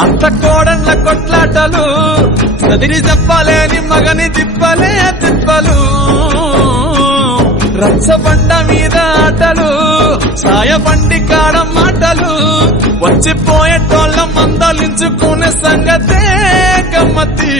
అత్త కోడళ్ళ కొట్లాటలు చదిరి చెప్పలేని మగని తిప్పలే తిప్పలు రచ్చబండ మీద ఆటలు సాయబండి కాడ మాటలు వచ్చిపోయేటోళ్ళ మందలించుకునే సంగతే గమ్మతి